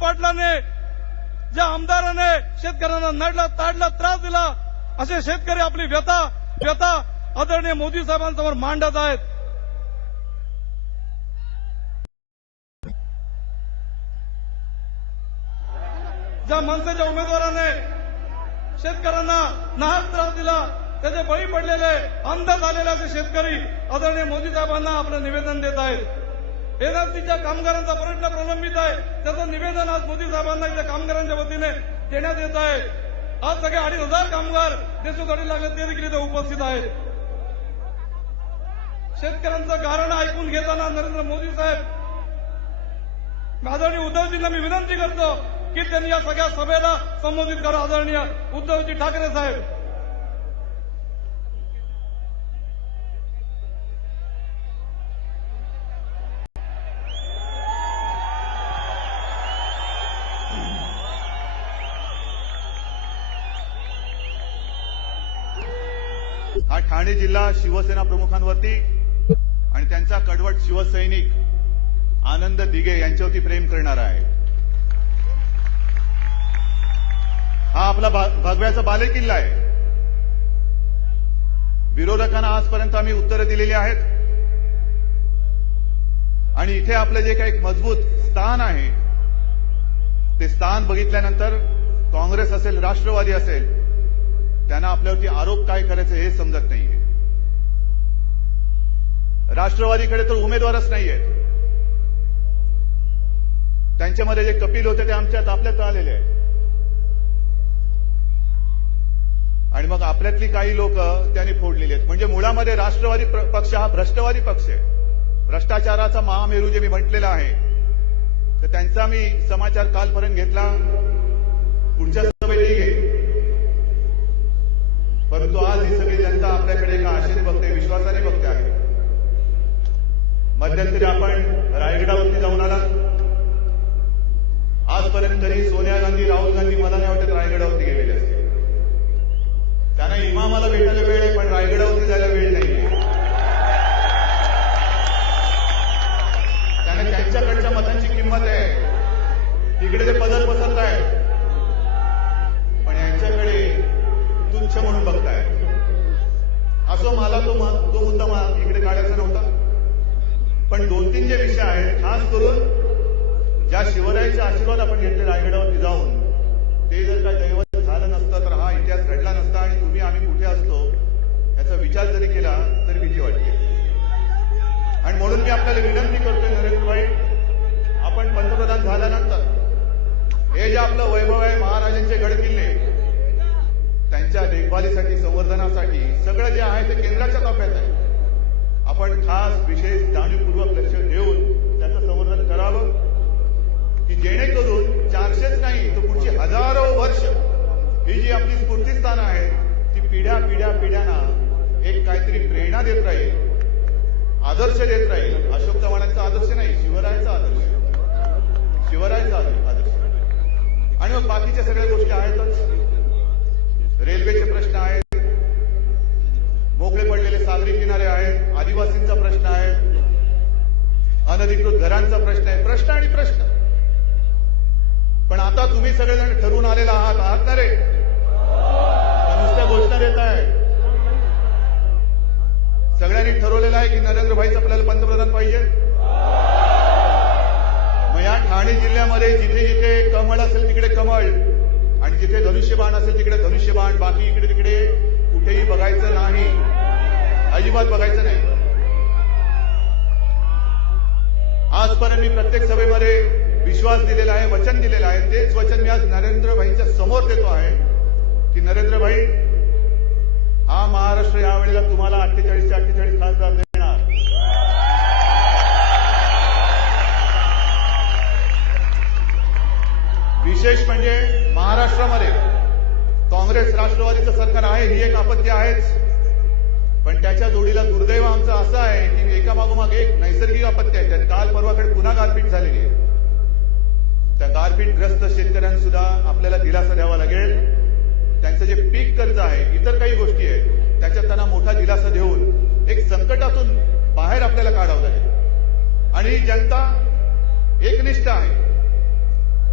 पाटलाने, ज्या आमदाराने शेतकऱ्यांना नडला ताडला त्रास दिला, असे शेतकरी आपली व्यथा आदरणीय मोदी साहेबांसमोर मांडत आहेत. ज्या मनसेच्या उमेदवाराने शेतकऱ्यांना नाहक त्रास दिला, त्याचे बळी पडलेले अंध झालेले असे शेतकरी आदरणीय मोदी साहेबांना आपलं निवेदन देत आहेत. एनआरसीच्या कामगारांचा प्रश्न प्रलंबित आहे, त्याचं निवेदन आज मोदी साहेबांना इथे कामगारांच्या वतीने देण्यात येत आहे. आज सगळे 2,500 कामगार देशोसाठी लागले ते देखील इथे उपस्थित आहेत. शेतकऱ्यांचं गाऱ्हाण ऐकून घेताना नरेंद्र मोदी साहेब, आदरणीय उद्धवजींना मी विनंती करतो की त्यांनी या सगळ्या सभेला संबोधित करा. आदरणीय उद्धवजी ठाकरे साहेब. हा ठाणे जिल्हा शिवसेना प्रमुखांवरती आणि त्यांचा कडवट शिवसैनिक आनंद दिघे यांच्यावरती प्रेम करणारा आहे. हा आपला भगव्याचा बालेकिल्ला आहे. विरोधकांना आजपर्यंत आम्ही उत्तरं दिलेली आहेत आणि इथे आपलं जे काही मजबूत स्थान आहे ते स्थान बघितल्यानंतर काँग्रेस असेल, राष्ट्रवादी असेल, त्यांना आपल्यावरती आरोप काय करायचे हे समजत नाहीये. राष्ट्रवादीकडे तर उमेदवारच नाहीयेत. त्यांच्यामध्ये जे कपिल होते ते आपल्यात आलेले आहेत आणि मग आपल्यातली काही लोक त्यांनी फोडलेली आहेत. म्हणजे मुळामध्ये राष्ट्रवादी पक्ष हा भ्रष्टवादी पक्ष आहे. भ्रष्टाचाराचा महामेरू जे मी म्हटलेला आहे, तर त्यांचा मी समाचार कालपर्यंत घेतला, पुढच्या सभेतही घे. परंतु आज ही सगळी जनता आपल्याकडे एका आशेने बघते, विश्वासाने बघते आहे. मध्यंतरी आपण रायगडावरती जाऊन आला. आजपर्यंत तरी सोनिया गांधी, राहुल गांधी मला नाही वाटत रायगडावरती गेलेले असते. त्यांना इमामाला भेटायला वेळ आहे, पण रायगडावरती जायला वेळ नाहीये. त्यांना त्यांच्याकडच्या मतांची किंमत आहे. तिकडे ते पदर पसरत आहे, पण यांच्याकडे तुच्छ म्हणून बघताय. असो, मला तो मुद्दा इकडे काढायचा नव्हता. पण 2-3 जे विषय आहेत, खास करून ज्या शिवरायाचे आशीर्वाद आपण घेतले रायगडावरती जाऊन, ते जर काय दैवत झालं नसतं तर हा इतिहास घडला नसता आणि तुम्ही आम्ही कुठे असतो याचा विचार जरी केला तरी भीती वाटते. आणि म्हणून मी आपल्याला विनंती करतोय, नरेंद्र भाई, आपण पंतप्रधान झाल्यानंतर हे जे आपलं वैभव आहे, महाराजांचे गडकिल्ले, त्यांच्या देखभालीसाठी, संवर्धनासाठी सगळं जे आहे ते केंद्राच्या ताब्यात आहे. आपण खास विशेष जाणीवपूर्वक लक्ष देऊन त्याचं संवर्धन करावं, की जेणेकरून 400च नाही तर पुढची हजारो वर्ष ही जी आपली स्फूर्तीस्थान आहे ती पिढ्यांना एक काहीतरी प्रेरणा देत राहील, आदर्श देत राहील. अशोक चव्हाणांचा आदर्श नाही, शिवरायांचा आदर्श, शिवरायांचा आदर्श. आणि मग बाकीच्या सगळ्या गोष्टी आहेतच. रेल्वेचे प्रश्न आहेत, मोकळे पडलेले सागरी किनारे आहेत, आदिवासींचा प्रश्न आहे, अनधिकृत घरांचा प्रश्न आहे. प्रश्न आणि प्रश्न. पण आता तुम्ही सगळेजण ठरवून आलेला आहात ना रे? नुसत्या घोषणा देत आहे. सगळ्यांनी ठरवलेलं आहे की नरेंद्र भाईच आपल्याला पंतप्रधान पाहिजे. मग या ठाणे जिल्ह्यामध्ये जिथे जिथे कमळ असेल तिकडे कमळ आणि जिथे धनुष्यबाण असेल तिकडे धनुष्यबाण. बाकी इकडे तिकडे कुठेही बघायचं नाही, अजिबात बघायचं नाही. आजपर्यंत मी प्रत्येक सभेमध्ये विश्वास दिलेला आहे, वचन दिलेलं आहे. तेच वचन मी आज नरेंद्र भाईंच्या समोर देतो आहे की नरेंद्र भाई, हा महाराष्ट्र यावेळेला तुम्हाला 48चे 48 खासदार देणार. विशेष म्हणजे महाराष्ट्रामध्ये काँग्रेस राष्ट्रवादीचं सरकार आहे, ही एक आपत्ती आहेच. पण त्याच्या जोडीला दुर्दैव आमचं असं आहे की एकामागोमाग एक नैसर्गिक आपत्ती आहे. त्यात काल परवाकडे पुन्हा गारपीट झालेली आहे. त्या गारपीटग्रस्त शेतकऱ्यांना सुद्धा आपल्याला दिलासा द्यावा लागेल. त्यांचं जे पीक कर्ज आहे, इतर काही गोष्टी आहेत, त्याच्यात त्यांना मोठा दिलासा देऊन एक संकटातून बाहेर आपल्याला काढावं लागेल. आणि जनता एकनिष्ठ आहे.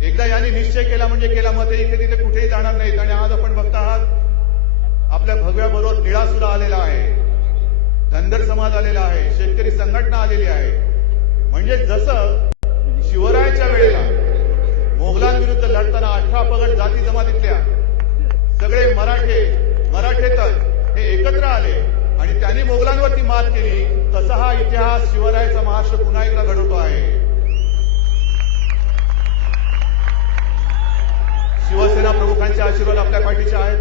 एकदा यांनी निश्चय केला म्हणजे केला, मग ते इथे तिथे कुठेही जाणार नाहीत. आणि आज आपण बघता आहात आपल्या भगव्याबरोबर निळा सुद्धा आलेला आहे, धनगर समाज आलेला आहे, शेतकरी संघटना आलेली आहे. म्हणजे जसं शिवरायाच्या वेळेला मोगलांविरुद्ध लढताना 18 पगड जाती जमातीतल्या सगळे मराठेतर हे एकत्र आले आणि त्यांनी मोगलांवरती मात केली, तसा हा इतिहास शिवरायाचा महाराष्ट्र पुन्हा एकदा घडवतो आहे. शिवसेना प्रमुखांचे आशीर्वाद आपल्या पाठीचे आहेत.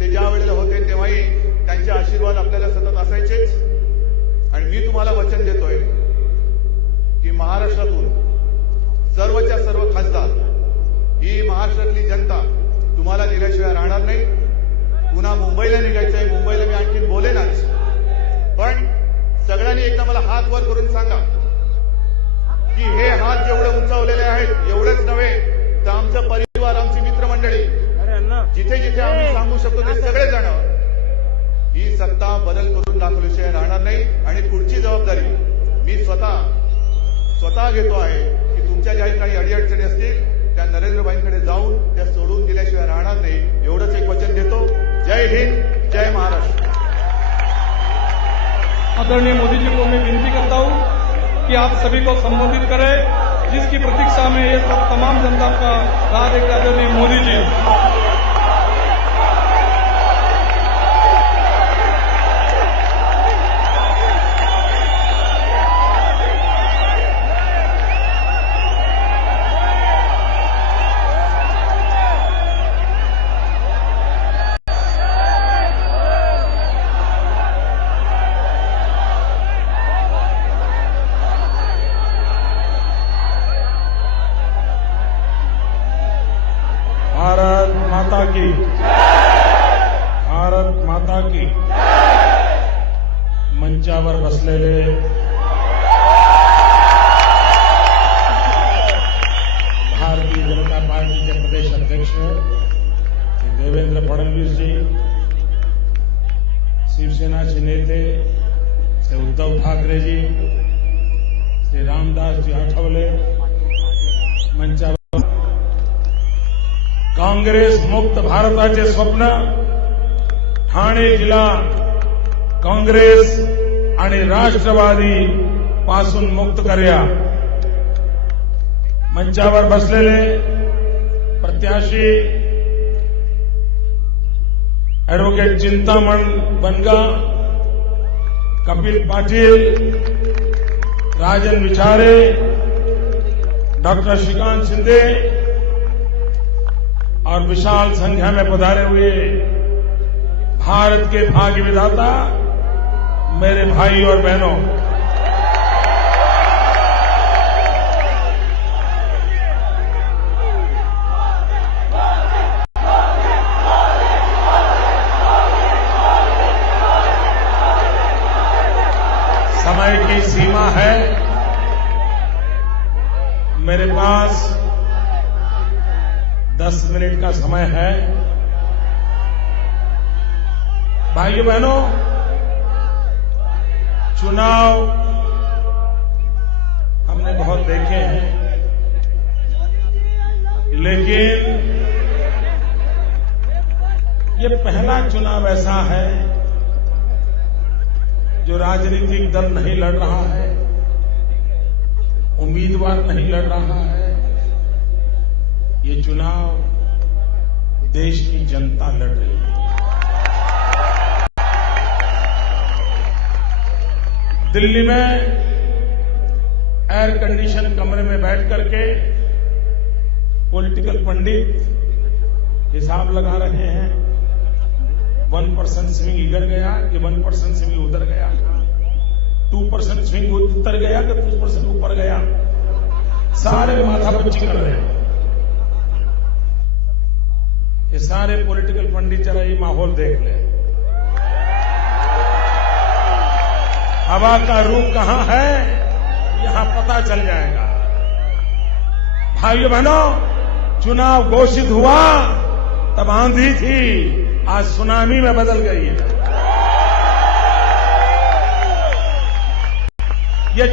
ते ज्या वेळेला होते तेव्हाही त्यांचे आशीर्वाद आपल्याला सतत असायचेच. आणि मी तुम्हाला वचन देतोय की महाराष्ट्रातून सर्वच्या सर्व खासदार, ही महाराष्ट्रातली जनता तुम्हाला दिल्याशिवाय राहणार नाही. पुन्हा मुंबईला निघायचंय, मुंबईला मी आणखी बोलेनच, पण सगळ्यांनी एकदा मला हात वर करून सांगा की हे हात जेवढे उंचावलेले आहेत एवढेच नव्हे तर आमचं परिवार, आमची मित्रमंडळी, जिथे जिथे आम्ही सांगू शकतो ते सगळेजण ही सत्ता बदल करून दाखवल्याशिवाय राहणार नाही. आणि पुढची जबाबदारी मी स्वतः घेतो आहे की तुमच्या ज्या काही अडीअडचणी असतील त्या नरेंद्रभाईंकडे जाऊन त्या सोडून दिल्याशिवाय राहणार नाही. एवढंच एक वचन देतो. जय हिंद, जय महाराष्ट्र. आदरणीय मोदी जी को मैं विनती करता हूं कि आप सभी को संबोधित करें, जिसकी प्रतीक्षा में ये सब तमाम जनता का राह देख आदरणीय मोदी जी. भारत माता की, भारत माता की. मंचावर बसलेले भारतीय जनता पार्टीचे प्रदेश अध्यक्ष श्री देवेंद्र फडणवीस जी, शिवसेनाचे नेते श्री उद्धव ठाकरे जी, श्री रामदास जी आठवले, मंचावर काँग्रेस मुक्त भारताचे स्वप्न ठाणे जिल्हा काँग्रेस आणि राष्ट्रवादी पासून मुक्त करूया. मंचावर बसलेले प्रत्याशी ॲडव्होकेट चिंतामण बनगा, कपिल पाटील, राजन विचारे, डॉक्टर श्रीकांत शिंदे और विशाल संख्या में पधारे हुए भारत के भाग्य विधाता मेरे भाई और बहनों, समय की सीमा है. मेरे पास 10 मिनट का समय है. भाइयों बहनों, चुनाव हमने बहुत देखे हैं, लेकिन ये पहला चुनाव ऐसा है जो राजनीतिक दल नहीं लड़ रहा है, उम्मीदवार नहीं लड़ रहा है. ये चुनाव देश की जनता लड़ रही है. दिल्ली में एयर कंडीशन कमरे में बैठ करके पॉलिटिकल पंडित हिसाब लगा रहे हैं. 1% स्विंग इधर गया कि 1% स्विंग उधर गया, 2% स्विंग उतर गया कि 2% ऊपर गया. सारे माथापच्ची कर रहे हैं. ये सारे पॉलिटिकल पंडित जरा ये माहौल देख ले. हवा का रूप कहां है यहां पता चल जाएगा. भाइयों बहनों, चुनाव घोषित हुआ तब आंधी थी, आज सुनामी में बदल गई है. ये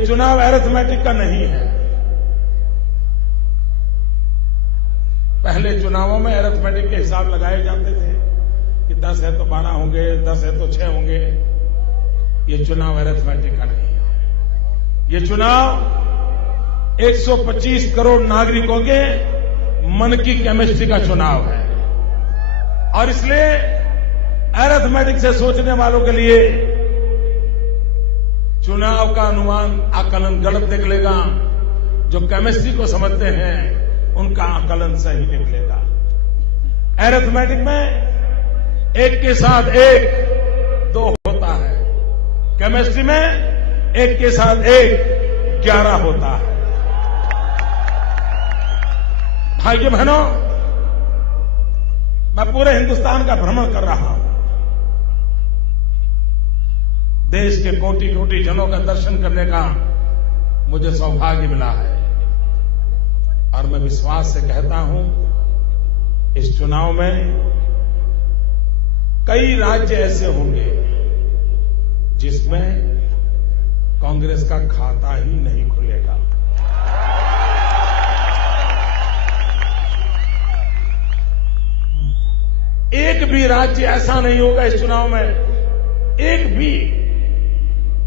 चुनाव अरिथमेटिक का नहीं है. पहले चुनावों में अरिथमेटिक के हिसाब लगाए जाते थे कि 10 है तो 12 होंगे, 10 है तो 6 होंगे। ये चुनाव अरिथमेटिक का नहीं है। ये चुनाव 125 करोड़ नागरिकों के मन की केमिस्ट्री का चुनाव है। और इसलिए अरिथमेटिक से सोचने वालों के लिए चुनाव का अनुमान आकलन गलत निकलेगा। जो केमिस्ट्री को समझते हैं उनका आकलन सही निकलेगा। अरिथमेटिक में 1 के साथ 1 2 होता है। केमिस्ट्री में 1 के साथ 1 11 होता है। भाइयों बहनों, मैं पूरे हिंदुस्तान का भ्रमण कर रहा हूं। देश के कोटि कोटि जनों का दर्शन करने का मुझे सौभाग्य मिला है। और मैं विश्वास से कहता हूं, इस चुनाव में कई राज्य ऐसे होंगे जिसमें कांग्रेस का खाता ही नहीं खुलेगा। एक भी राज्य ऐसा नहीं होगा इस चुनाव में, एक भी,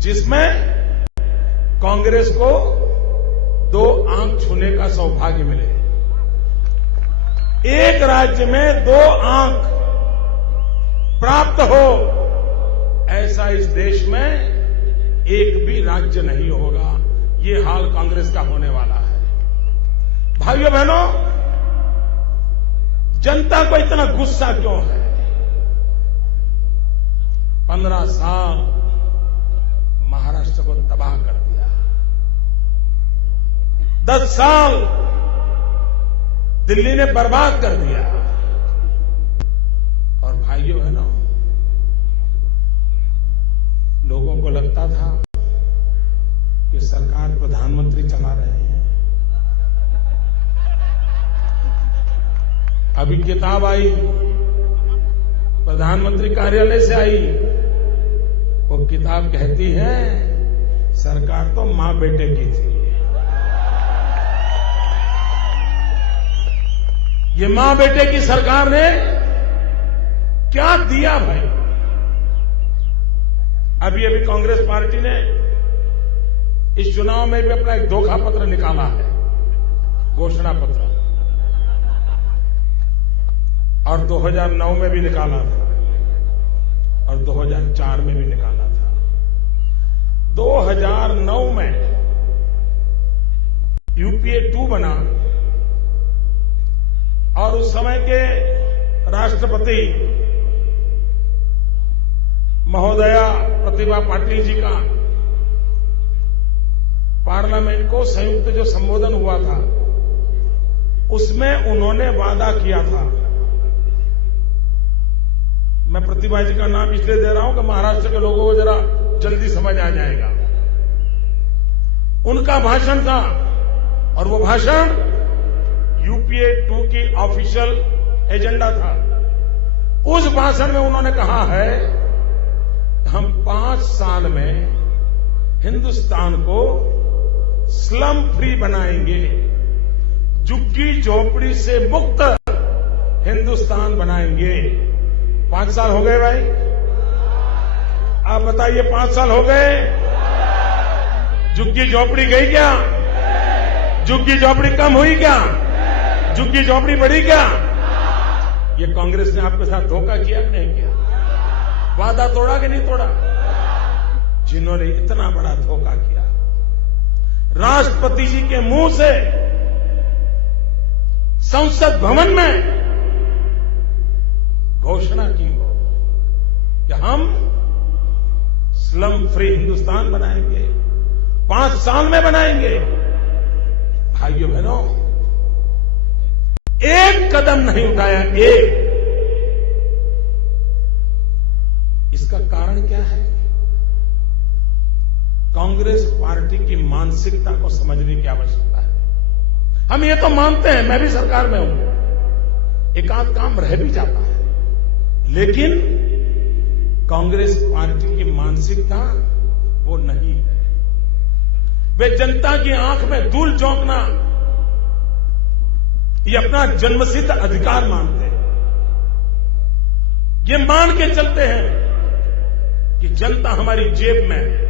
जिसमें कांग्रेस को 2 अंक छूने का सौभाग्य मिले। एक राज्य में 2 अंक प्राप्त हो, ऐसा इस देश में एक भी राज्य नहीं होगा। ये हाल कांग्रेस का होने वाला है। भाइयों बहनों, जनता को इतना गुस्सा क्यों है? 15 साल महाराष्ट्र को तबाह कर दिया। 10 साल दिल्ली ने बर्बाद कर दिया। और भाइयों बहनों, लोगों को लगता था कि सरकार प्रधानमंत्री चला रहे हैं। अभी किताब आई, प्रधानमंत्री कार्यालय से आई, वो किताब कहती है सरकार तो मां बेटे की थी। ये मां बेटे की सरकार ने क्या दिया भाई? अभी कांग्रेस पार्टी ने इस चुनाव में भी अपना एक धोखा पत्र निकाला है, घोषणा पत्र, और 2009 में भी निकाला था और 2004 में भी निकाला था। 2009 में यूपीए 2 बना और उस समय के राष्ट्रपति महोदया प्रतिभा पाटिल जी का पार्लियामेंट को संयुक्त जो संबोधन हुआ था, उसमें उन्होंने वादा किया था। मैं प्रतिभा जी का नाम इसलिए दे रहा हूं कि महाराष्ट्र के लोगों को जरा जल्दी समझ आ जाएगा। उनका भाषण था और वो भाषण यूपीए 2 की ऑफिशियल एजेंडा था। उस भाषण में उन्होंने कहा है हम 5 साल में हिंदुस्तान को स्लम फ्री बनाएंगे, झुग्गी झोपड़ी से मुक्त हिंदुस्तान बनाएंगे। 5 साल हो गए भाई? आप बताइए, 5 साल हो गए? झुग्गी झोपड़ी गई क्या? झुग्गी झोपड़ी कम हुई क्या? झुग्गी झोपड़ी बढ़ी क्या? ये कांग्रेस ने आपके साथ धोखा किया कि नहीं किया? वादा तोड़ा कि नहीं तोड़ा? जिन्होंने इतना बड़ा धोखा किया, राष्ट्रपति जी के मुंह से संसद भवन में घोषणा की हो कि हम स्लम फ्री हिंदुस्तान बनाएंगे, 5 साल में बनाएंगे। भाइयों बहनों, एक कदम नहीं उठाया, एक। इसका कारण क्या है? कांग्रेस पार्टी की मानसिकता को समझने की आवश्यकता है। हम ये तो मानते हैं, मैं भी सरकार में हूं, एक आध काम रह भी जाता है, लेकिन कांग्रेस पार्टी की मानसिकता वो नहीं है। वे जनता की आंख में धूल झोंकना, ये अपना जन्मसिद्ध अधिकार मानते हैं। ये मान के चलते हैं कि जनता हमारी जेब में है।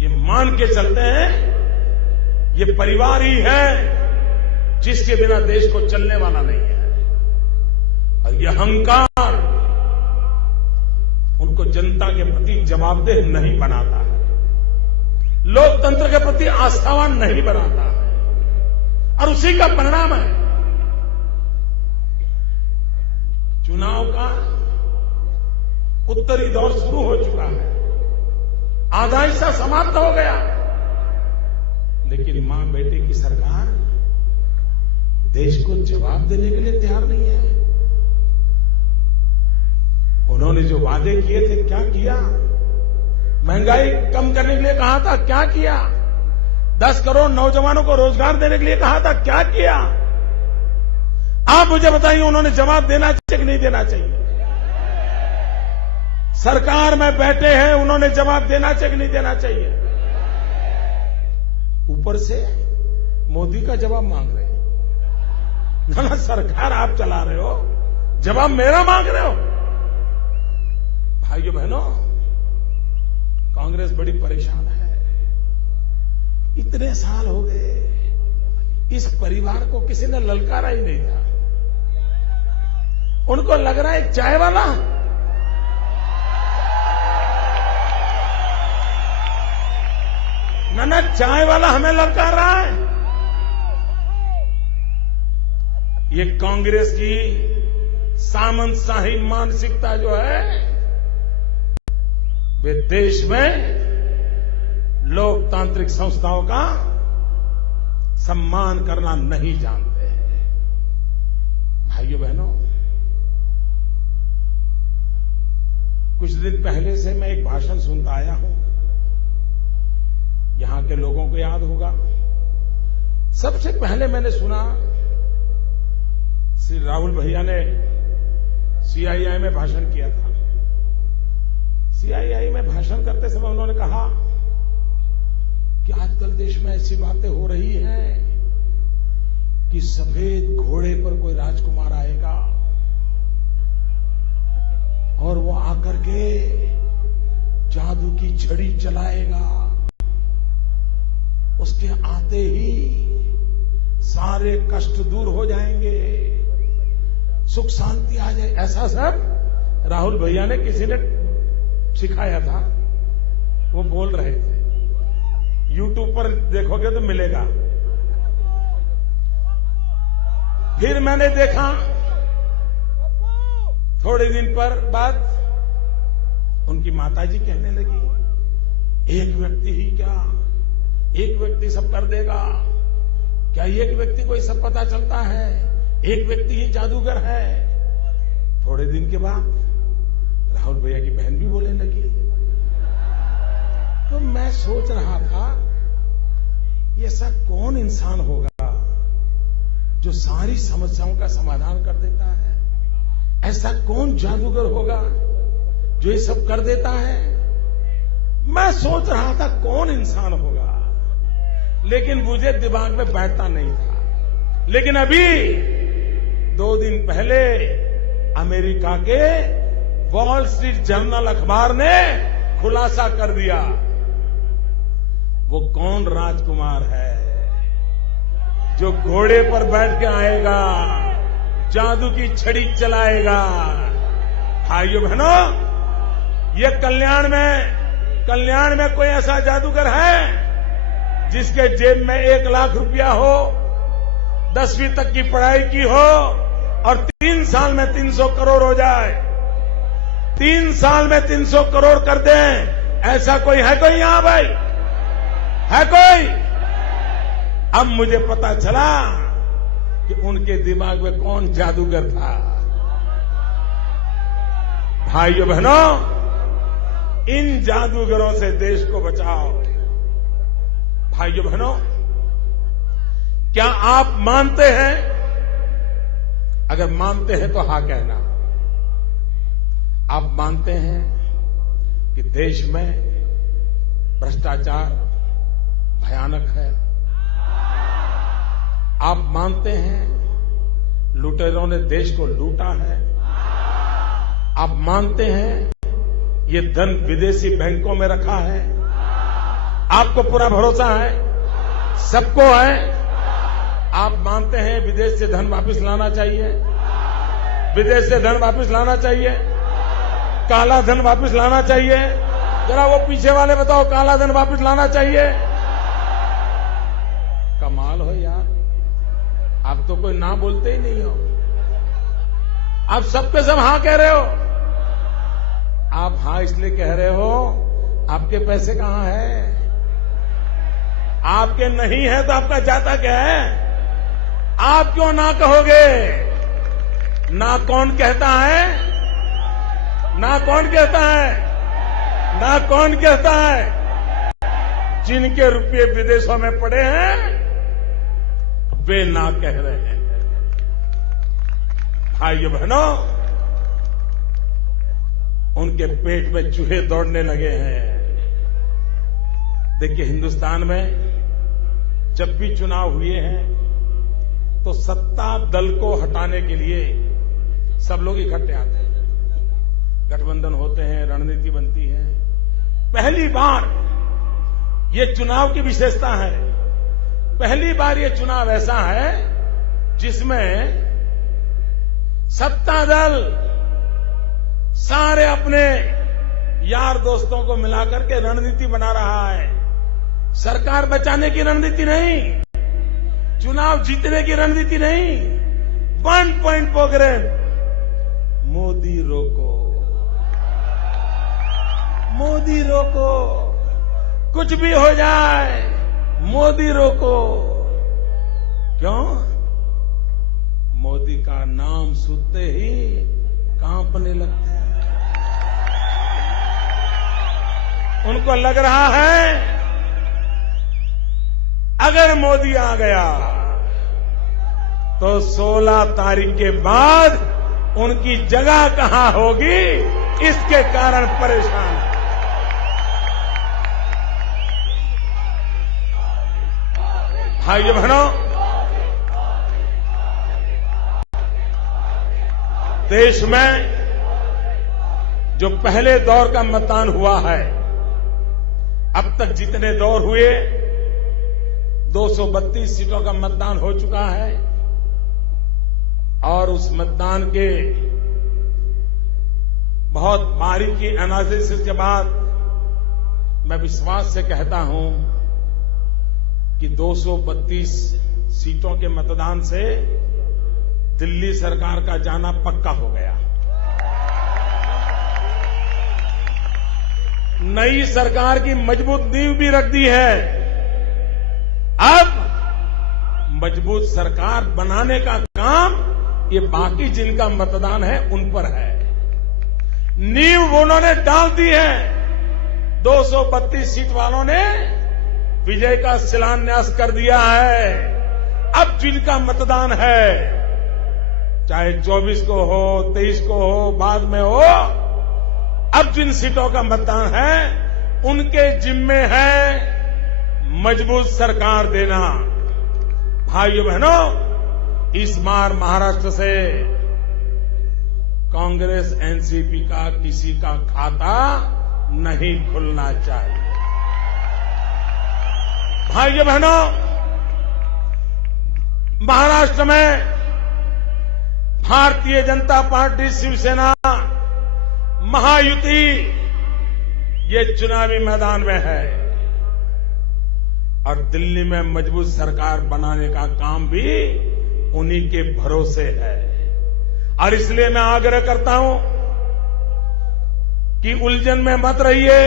ये मान के चलते हैं ये परिवार ही है जिसके बिना देश को चलने वाला नहीं है। और ये अहंकार उनको जनता के प्रति जवाबदेह नहीं बनाता है, लोकतंत्र के प्रति आस्थावान नहीं बनाता है। और उसी का परिणाम है चुनाव का उत्तरी दौर शुरू हो चुका है, आधा हिस्सा समाप्त हो गया, लेकिन मां बेटे की सरकार देश को जवाब देने के लिए तैयार नहीं है। उन्होंने जो वादे किए थे क्या किया? महंगाई कम करने के लिए कहा था, क्या किया? 10 करोड़ नौजवानों को रोजगार देने के लिए कहा था, क्या किया? आप मुझे बताइए, उन्होंने जवाब देना चाहिए कि नहीं देना चाहिए? सरकार में बैठे हैं, उन्होंने जवाब देना चाहिए कि नहीं देना चाहिए? ऊपर से मोदी का जवाब मांग रहे हैं। ना सरकार आप चला रहे हो, जवाब मेरा मांग रहे हो। भाइयों बहनों, कांग्रेस बड़ी परेशान है। इतने साल हो गए, इस परिवार को किसी ने ललकारा ही नहीं था। उनको लग रहा है एक चाय वाला ना चाय वाला हमें ललकार रहा है। ये कांग्रेस की सामंतशाही मानसिकता जो है, वे देश में लोकतांत्रिक संस्थाओं का सम्मान करना नहीं जानते हैं। भाइयों बहनों, कुछ दिन पहले से मैं एक भाषण सुनता आया हूं, यहां के लोगों को याद होगा। सबसे पहले मैंने सुना श्री राहुल भैया ने सीआईआई में भाषण किया था। सीआईआई में भाषण करते समय उन्होंने कहा कि आजकल देश में ऐसी बातें हो रही हैं कि सफेद घोड़े पर कोई राजकुमार आएगा और वो आकर के जादू की छड़ी चलाएगा। उसके आते ही सारे कष्ट दूर हो जाएंगे, सुख शांति आ जाए। ऐसा सब राहुल भैया ने किसी ने सिखाया था, वो बोल रहे थे। यूट्यूब पर देखोगे तो मिलेगा। फिर मैंने देखा थोड़े दिन पर बाद उनकी माताजी कहने लगी, एक व्यक्ति ही क्या, एक व्यक्ति सब कर देगा क्या? एक व्यक्ति को सब पता चलता है? एक व्यक्ति ही जादूगर है। थोड़े दिन के बाद राहुल भैया की बहन भी बोलने लगी। तो मैं सोच रहा था, ये ऐसा कौन इंसान होगा जो सारी समस्याओं का समाधान कर देता है? ऐसा कौन जादूगर होगा जो ये सब कर देता है? मैं सोच रहा था कौन इंसान होगा, लेकिन मुझे दिमाग में बैठता नहीं था। लेकिन अभी 2 दिन पहले अमेरिका के वॉल स्ट्रीट जर्नल अखबार ने खुलासा कर दिया, वो कौन राजकुमार है जो घोड़े पर बैठ के आएगा, जादू की छड़ी चलाएगा। भाइयों बहनों, ये कल्याण में कोई ऐसा जादूगर है जिसके जेब में 1 लाख रुपया हो, 10वीं तक की पढ़ाई की हो और 3 साल में 300 करोड़ हो जाए? 3 साल में 300 करोड़ कर दें, ऐसा कोई है? कोई यहां भाई है कोई? अब मुझे पता चला कि उनके दिमाग में कौन जादूगर था। भाइयों बहनों, इन जादूगरों से देश को बचाओ। भाइयों बहनों, क्या आप मानते हैं? अगर मानते हैं तो हाँ कहना। आप मानते हैं कि देश में भ्रष्टाचार भयानक है? आप मानते हैं लुटेरों ने देश को लूटा है। आप मानते हैं ये धन विदेशी बैंकों में रखा है? आपको पूरा भरोसा है? सबको है? आप मानते हैं विदेश से धन वापस लाना चाहिए? विदेश से धन वापस लाना चाहिए? काला धन वापस लाना चाहिए? जरा वो पीछे वाले बताओ, काला धन वापस लाना चाहिए? कमाल हो यार, आप तो कोई ना बोलते ही नहीं हो। आप सबके सब हां कह रहे हो। आप हां इसलिए कह रहे हो, आपके पैसे कहां हैं? आपके नहीं है तो आपका जाता क्या है? आप क्यों ना कहोगे? ना कौन कहता है? ना कौन कहता है? ना कौन कहता है? जिनके रुपये विदेशों में पड़े हैं वे ना कह रहे हैं। भाइयों बहनों, उनके पेट में चूहे दौड़ने लगे हैं। देखिए, हिंदुस्तान में जब भी चुनाव हुए हैं तो सत्ता दल को हटाने के लिए सब लोग इकट्ठे आते हैं, गठबंधन होते हैं, रणनीति बनती है। पहली बार ये चुनाव की विशेषता है, पहली बार ये चुनाव ऐसा है जिसमें सत्ता दल सारे अपने यार दोस्तों को मिलाकर के रणनीति बना रहा है। सरकार बचाने की रणनीति नहीं, चुनाव जीतने की रणनीति नहीं, 1 पॉइंट प्रोग्राम, मोदी रोको, मोदी रोको, कुछ भी हो जाए मोदी रोको। क्यों? मोदी का नाम सुनते ही कांपने लगते हैं। उनको लग रहा है अगर मोदी आ गया तो 16 तारीख के बाद उनकी जगह कहां होगी, इसके कारण परेशान है। भाइयों बहनों, देश में जो पहले दौर का मतदान हुआ है, अब तक जितने दौर हुए 232 सीटों का मतदान हो चुका है। और उस मतदान के बहुत बारीकी एनालिसिस के बाद मैं विश्वास से कहता हूं कि 232 सीटों के मतदान से दिल्ली सरकार का जाना पक्का हो गया। नई सरकार की मजबूत नींव भी रख दी है। अब मजबूत सरकार बनाने का काम ये बाकी जिनका मतदान है उन पर है। नींव उन्होंने डाल दी है। 232 सीट वालों ने विजय का शिलान्यास कर दिया है। अब जिनका मतदान है, चाहे 24 को हो, 23 को हो, बाद में हो, अब जिन सीटों का मतदान है उनके जिम्मे है मजबूत सरकार देना। भाइयों बहनों, इस बार महाराष्ट्र से कांग्रेस एनसीपी का किसी का खाता नहीं खुलना चाहिए। भाइयों बहनों, महाराष्ट्र में भारतीय जनता पार्टी शिवसेना महायुति ये चुनावी मैदान में है और दिल्ली में मजबूत सरकार बनाने का काम भी उन्हीं के भरोसे है। और इसलिए मैं आग्रह करता हूं कि उलझन में मत रहिए,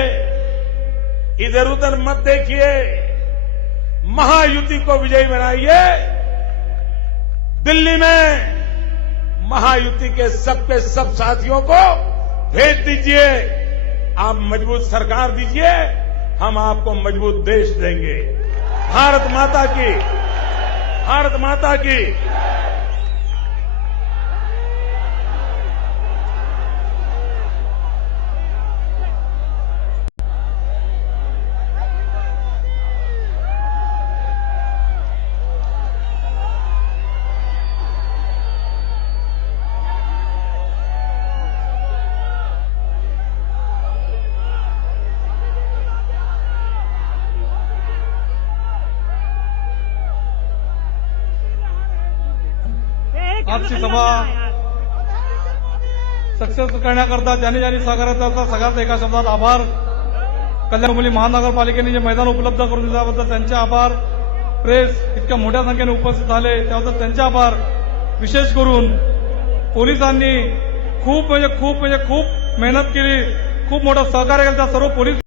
इधर उधर मत देखिए, महायुति को विजयी बनाइए। दिल्ली में महायुति के सबके सब साथियों को भेज दीजिए। आप मजबूत सरकार दीजिए, हम आपको मजबूत देश देंगे। भारत माता की, भारत माता की। आजची सभा सक्सेस करण्याकरता ज्यांनी ज्यांनी सहकार्य त्याचा सगळ्यात एका शब्दात आभार. कल्याण डोंबिवली महानगरपालिकेने जे मैदान उपलब्ध करून दिल्याबद्दल त्यांचे आभार. प्रेस इतक्या मोठ्या संख्येने उपस्थित झाले त्याबद्दल त्यांचे आभार. विशेष करून पोलिसांनी खूप मेहनत केली, खूप मोठं सहकार्य केलं. त्या सर्व पोलीस